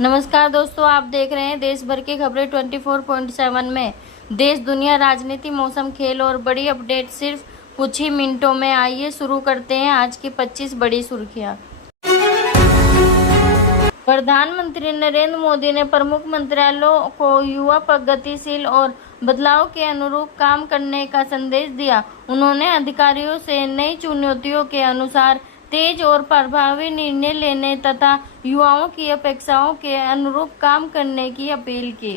नमस्कार दोस्तों, आप देख रहे हैं देश भर की खबरें 24/7 में। देश, दुनिया, राजनीति, मौसम, खेल और बड़ी अपडेट सिर्फ कुछ ही मिनटों में। आइए शुरू करते हैं आज की 25 बड़ी सुर्खियां। प्रधानमंत्री नरेंद्र मोदी ने प्रमुख मंत्रालयों को युवा, गतिशील और बदलाव के अनुरूप काम करने का संदेश दिया। उन्होंने अधिकारियों से नई चुनौतियों के अनुसार तेज और प्रभावी निर्णय लेने तथा युवाओं की अपेक्षाओं के अनुरूप काम करने की अपील की।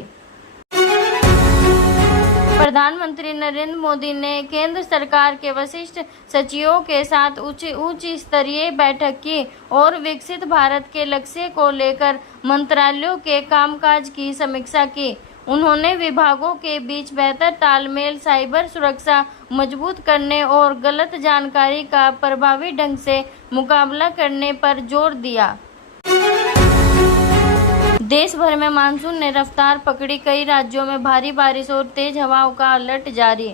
प्रधानमंत्री नरेंद्र मोदी ने केंद्र सरकार के वरिष्ठ सचिवों के साथ उच्च स्तरीय बैठक की और विकसित भारत के लक्ष्य को लेकर मंत्रालयों के कामकाज की समीक्षा की। उन्होंने विभागों के बीच बेहतर तालमेल, साइबर सुरक्षा मजबूत करने और गलत जानकारी का प्रभावी ढंग से मुकाबला करने पर जोर दिया। देश भर में मानसून ने रफ्तार पकड़ी, कई राज्यों में भारी बारिश और तेज हवाओं का अलर्ट जारी।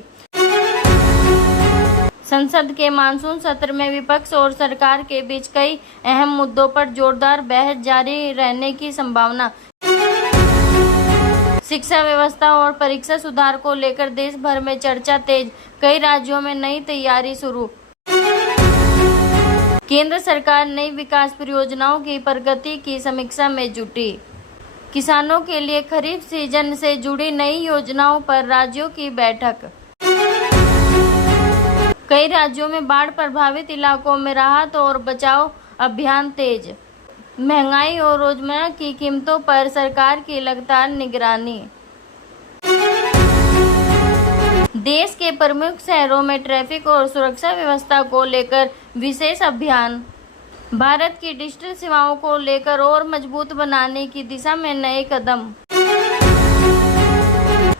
संसद के मानसून सत्र में विपक्ष और सरकार के बीच कई अहम मुद्दों पर जोरदार बहस जारी रहने की संभावना। शिक्षा व्यवस्था और परीक्षा सुधार को लेकर देश भर में चर्चा तेज, कई राज्यों में नई तैयारी शुरू। केंद्र सरकार नई विकास परियोजनाओं की प्रगति की समीक्षा में जुटी। किसानों के लिए खरीफ सीजन से जुड़ी नई योजनाओं पर राज्यों की बैठक। कई राज्यों में बाढ़ प्रभावित इलाकों में राहत और बचाव अभियान तेज। महंगाई और रोजमर्रा की कीमतों पर सरकार की लगातार निगरानी। देश के प्रमुख शहरों में ट्रैफिक और सुरक्षा व्यवस्था को लेकर विशेष अभियान। भारत की डिजिटल सेवाओं को लेकर और मजबूत बनाने की दिशा में नए कदम।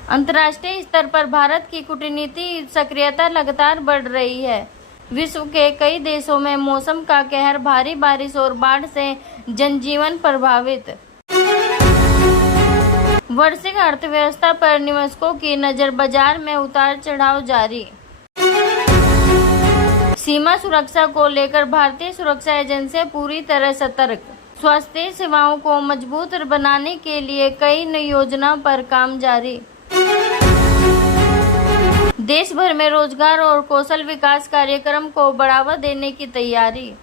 अंतर्राष्ट्रीय स्तर पर भारत की कूटनीतिक सक्रियता लगातार बढ़ रही है। विश्व के कई देशों में मौसम का कहर, भारी बारिश और बाढ़ से जनजीवन प्रभावित। वैश्विक अर्थव्यवस्था पर निवेशकों की नजर, बाजार में उतार चढ़ाव जारी। सीमा सुरक्षा को लेकर भारतीय सुरक्षा एजेंसियां पूरी तरह सतर्क। स्वास्थ्य सेवाओं को मजबूत बनाने के लिए कई नई योजनाओं पर काम जारी। देश भर में रोजगार और कौशल विकास कार्यक्रम को बढ़ावा देने की तैयारी।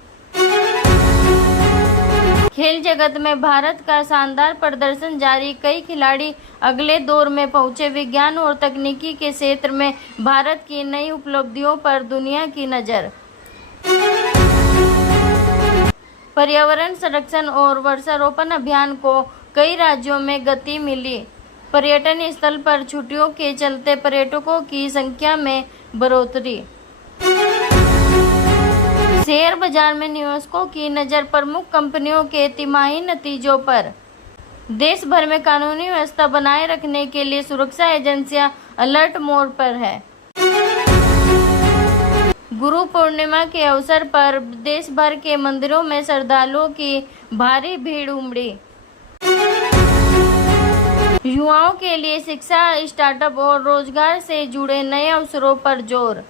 खेल जगत में भारत का शानदार प्रदर्शन जारी, कई खिलाड़ी अगले दौर में पहुंचे। विज्ञान और तकनीकी के क्षेत्र में भारत की नई उपलब्धियों पर दुनिया की नजर। पर्यावरण संरक्षण और वृक्षारोपण अभियान को कई राज्यों में गति मिली। पर्यटन स्थल पर छुट्टियों के चलते पर्यटकों की संख्या में बढ़ोतरी। शेयर बाजार में निवेशकों की नजर, प्रमुख कंपनियों के तिमाही नतीजों पर। देश भर में कानूनी व्यवस्था बनाए रखने के लिए सुरक्षा एजेंसियां अलर्ट मोड पर है। गुरु पूर्णिमा के अवसर पर देश भर के मंदिरों में श्रद्धालुओं की भारी भीड़ उमड़ी। युवाओं के लिए शिक्षा, स्टार्टअप और रोजगार से जुड़े नए अवसरों पर जोर।